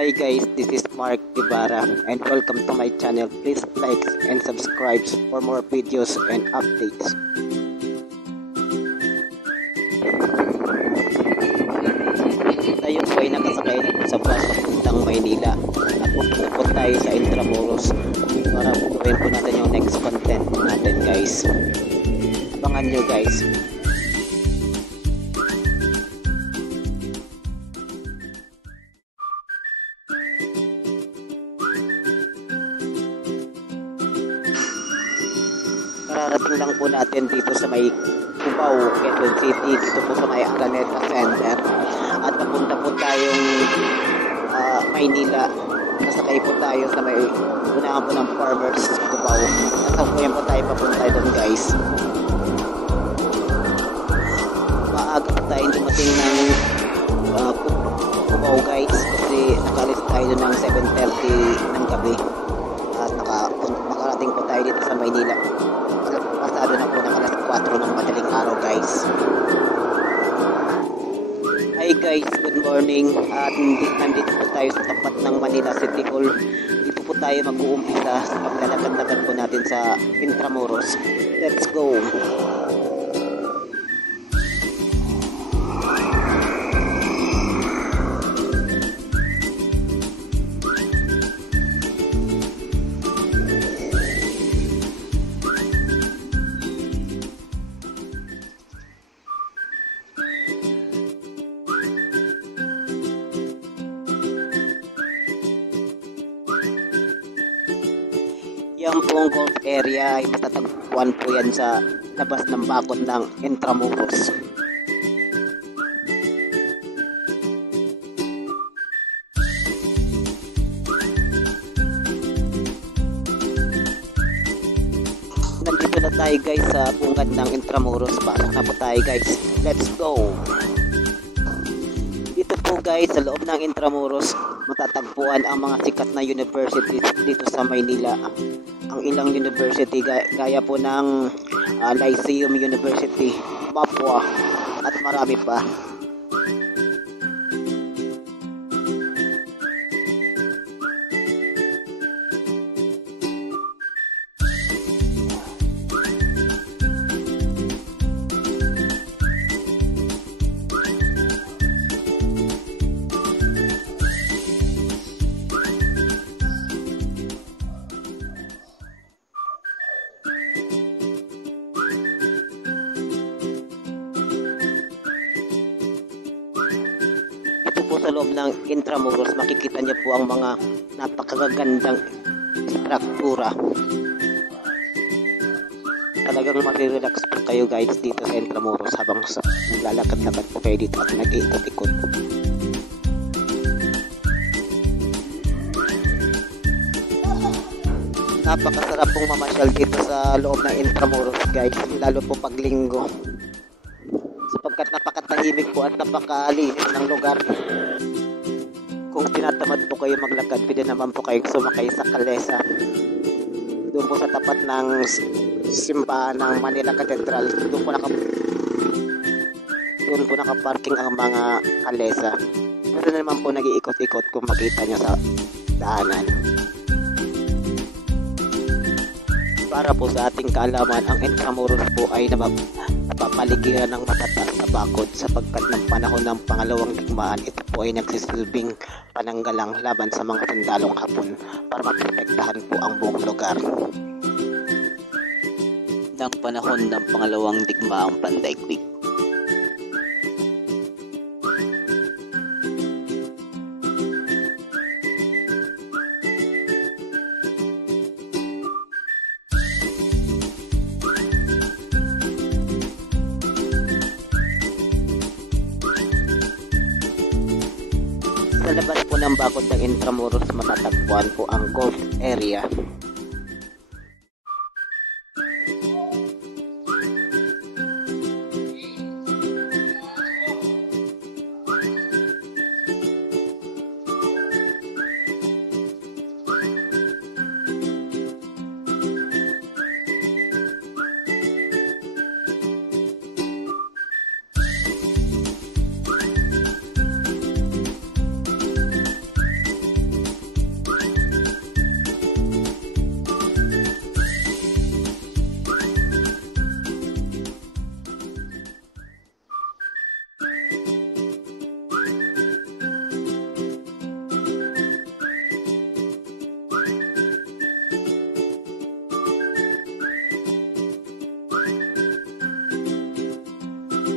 Hi guys, this is Mark Ibarra and welcome to my channel. Please like and subscribe for more videos and updates. Tayo po ay nakasakay na po sa bus papuntang Maynila. Napunta po tayo sa Intramuros para gawin po natin yung next content natin guys. Abangan nyo guys. Kararating lang po natin dito sa may Cubao, Quezon City, dito po sa may Araneta Center. At napunta po tayong Maynila. Nasakay po tayo sa may unahan po ng Farmers Cubao. Nasakuyan po tayo papunta doon guys. Maaga po tayo dumating ng Cubao guys kasi nakalis tayo doon ng 7:30 ng gabi. At makarating po tayo dito sa Maynila. Pasado na po ng alas 4 ng madaling araw guys. Hi guys, good morning. At nandito po tayo sa tapat ng Manila City Hall. Dito po tayo mag-uumpisa sa paglalakad-lakad po natin sa Intramuros. Let's go! Yung pong golf area ay matatagpuan po yan sa labas ng bakod ng Intramuros. Nandito na tayo guys sa bungad ng Intramuros. Pasok na po tayo guys. Let's go! Dito po guys sa loob ng Intramuros matatagpuan ang mga sikat na universities dito sa Maynila. Ang ilang university gaya po ng Lyceum University, Mapua at marami pa. Po sa loob ng Intramuros makikita niyo po ang mga napakagandang struktura. Talagang marirelax po kayo guys dito sa Intramuros habang naglalakad-lakad po kayo dito at nag-iikot-ikot. Napakasarap pong mamasyal dito sa loob ng Intramuros guys, lalo po pag linggo. Sapagkat napakatahimik po at napakalinis ng lugar. Kung tinatamad po kayo maglakad, pwede naman po kayong sumakay sa kalesa. Doon po sa tapat ng simbahan ng Manila Cathedral. Doon po nakaparking ang mga kalesa. Meron naman po nag-iikot-ikot kung makita nyo sa daanan. Para po sa ating kaalaman, ang Intramuros po ay napapaligiran ng matataas na bakod sapagkat ng panahon ng pangalawang digmaan ito po ay nagsisilbing pananggalang laban sa mga sundalong Hapon para maprotektahan po ang buong lugar. Ng panahon ng pangalawang digmaang pandaigdig. Sa labas po ng bakod ng Intramuros matatagpuan po ang golf area.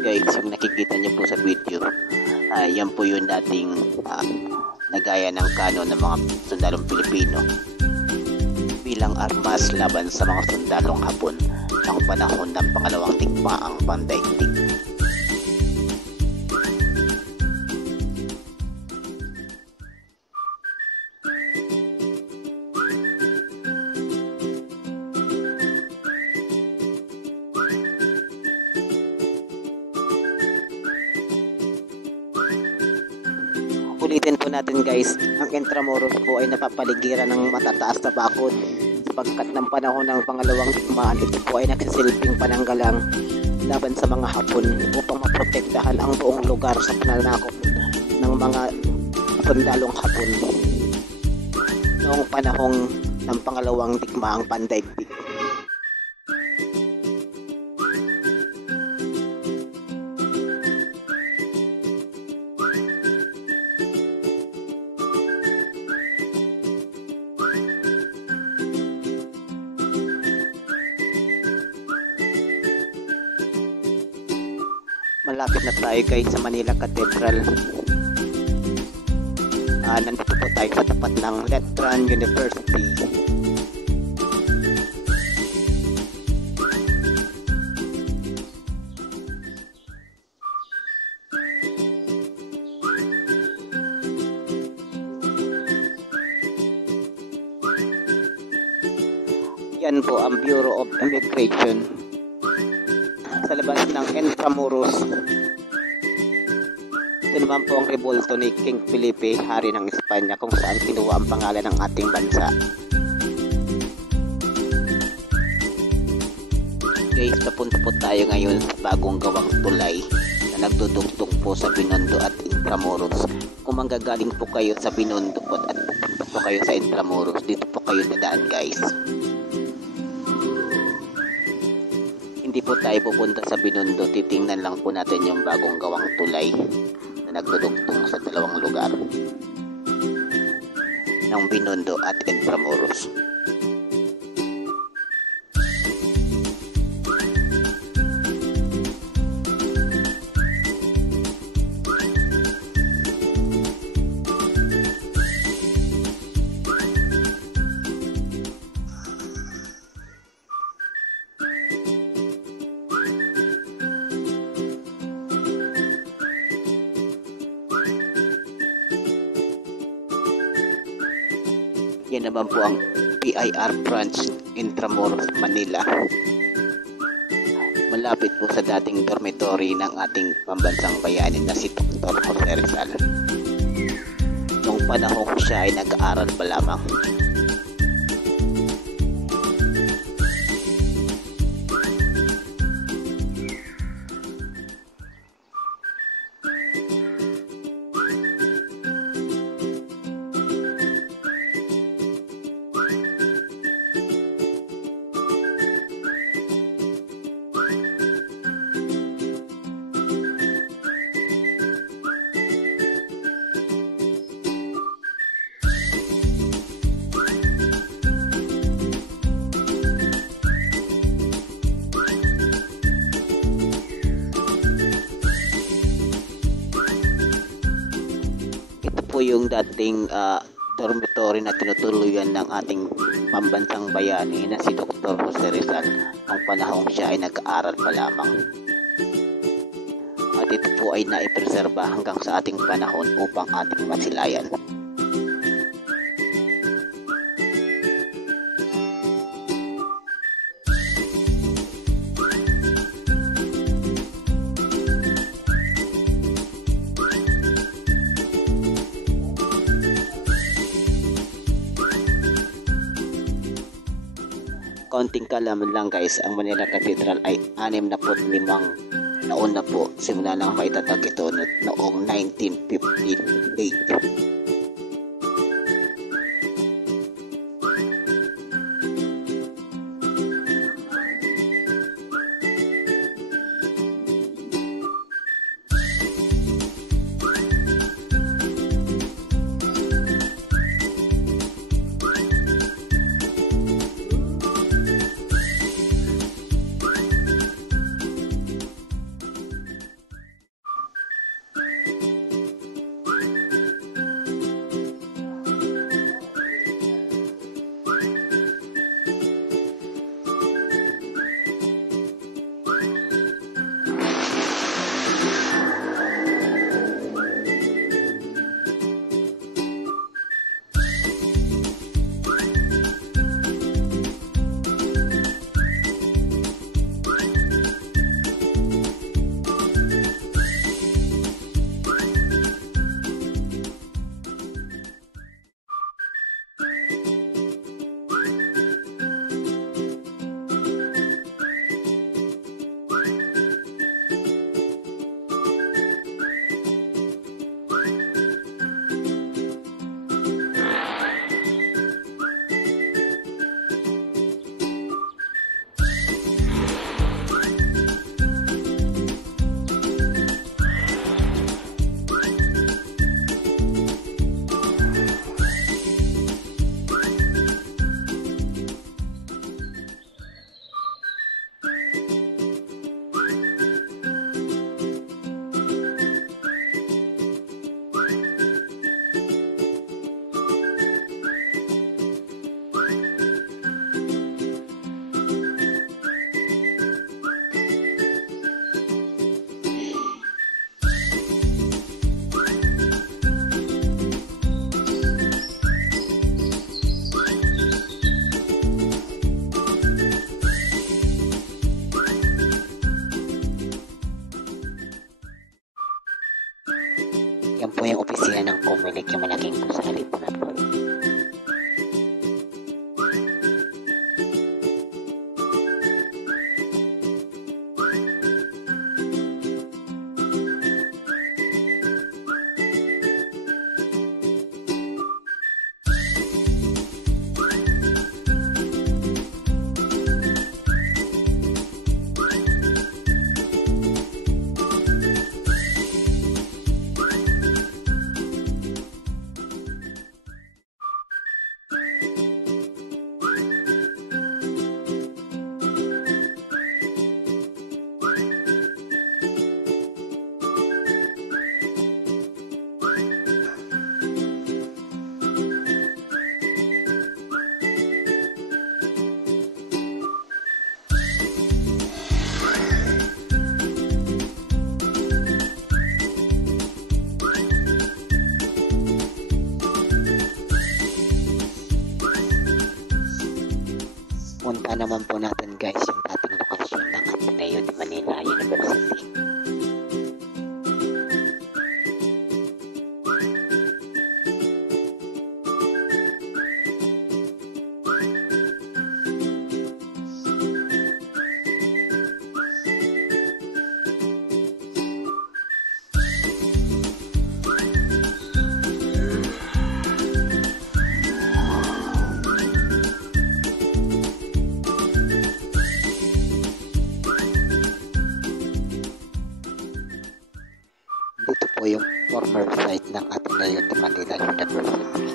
Guys, yung nakikita niyo po sa video, yan po yung dating nagaya ng kanon ng mga sundalong Pilipino bilang armas laban sa mga sundalong Hapon ng panahon ng pangalawang digmaang pandaigdig. Ulitin po natin guys, ang Intramuros po ay napapaligiran ng matataas na bakod sapagkat ng panahon ng pangalawang digmaan ito po ay nagsisilbing pananggalang laban sa mga Hapon upang maprotektahan ang buong lugar sa pananakop ng mga sundalong Hapon noong panahon ng pangalawang digmaang pandaigdig. Malapit na tayo guys sa Manila Cathedral. Nandito po tayo sa tapat ng Letran University. Yan po ang Bureau of Immigration sa labas ng Intramuros. Ito naman po ang rebulto ni King Felipe, hari ng Espanya, kung saan kinuha ang pangalan ng ating bansa. Guys, papunta po tayo ngayon sa bagong gawang tulay na nagdudugtong po sa Binondo at Intramuros. Kung manggagaling po kayo sa Binondo po at pupunta po kayo sa Intramuros, dito po kayo dadaan guys. Hindi po tayo pupunta sa Binondo, titingnan lang po natin yung bagong gawang tulay na nagdudugtong sa dalawang lugar ng Binondo at Intramuros. Yan naman po ang PIR branch Intramuros, Manila. Malapit po sa dating dormitory ng ating pambansang bayani na si Dr. Jose Rizal. Noong panahon siya ay nag-aaral pa lamang. Yung dating dormitory na tinutuluyan ng ating pambansang bayani na si Dr. Jose Rizal ang panahong siya ay nag-aaral pa lamang. At ito po ay naipreserba hanggang sa ating panahon upang ating masilayan. Konting kalaman lang guys, ang Manila Cathedral ay 65 taon na po simula nang maitatag ito noong 1958. Yan po yung opisina ng Comelec, yung malaking gusali po na po. Punta naman po natin guys yung dating lokasyon ng Ateneo de Manila University. Dito po yung former site ng Ateneo de Manila University.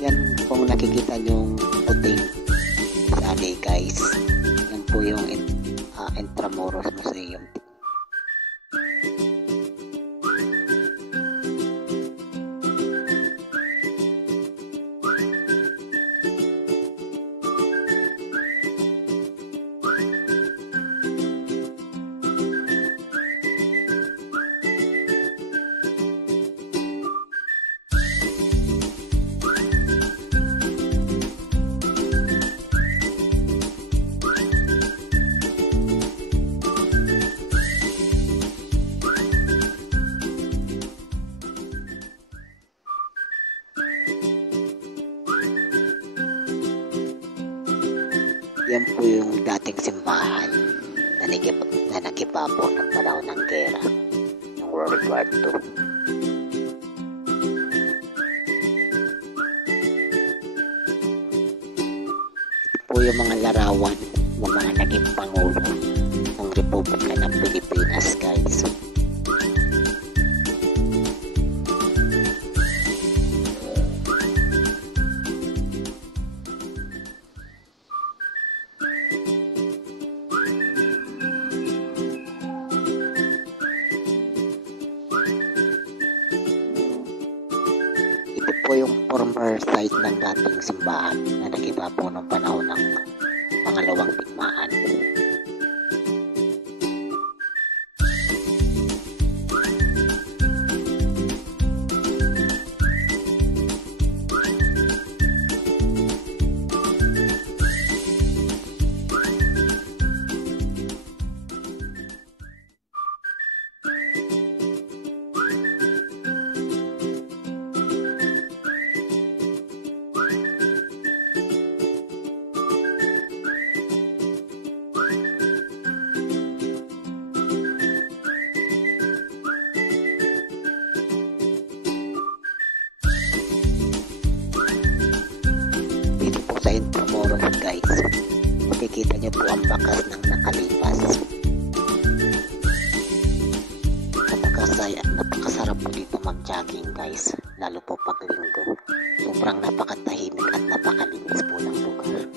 Yan kung nakikita yung puting sali guys, yan po yung Intramuros Museum. Yan po yung dating simbahan na nakipapo ng panahon ng gera ng World War II. Ito po yung mga larawan ng mga naging pangulo ng Republika ng Pilipinas guys. Ito po yung former site ng dating simbahan na nakipapo ng panahon ng pangalawang digmaan. Sa Intramuros guys, makikita nyo po ang bakas ng nakalipas. Napakasarap po dito mag-jogging guys, lalo po pag linggo. Sobrang napakatahimik at napakalinis po ng lugar.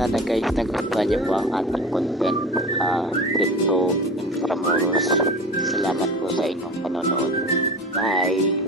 sana na guys nagustuhan niyo po ang ating content dito Intramuros. Salamat po sa inyong panonood. Bye!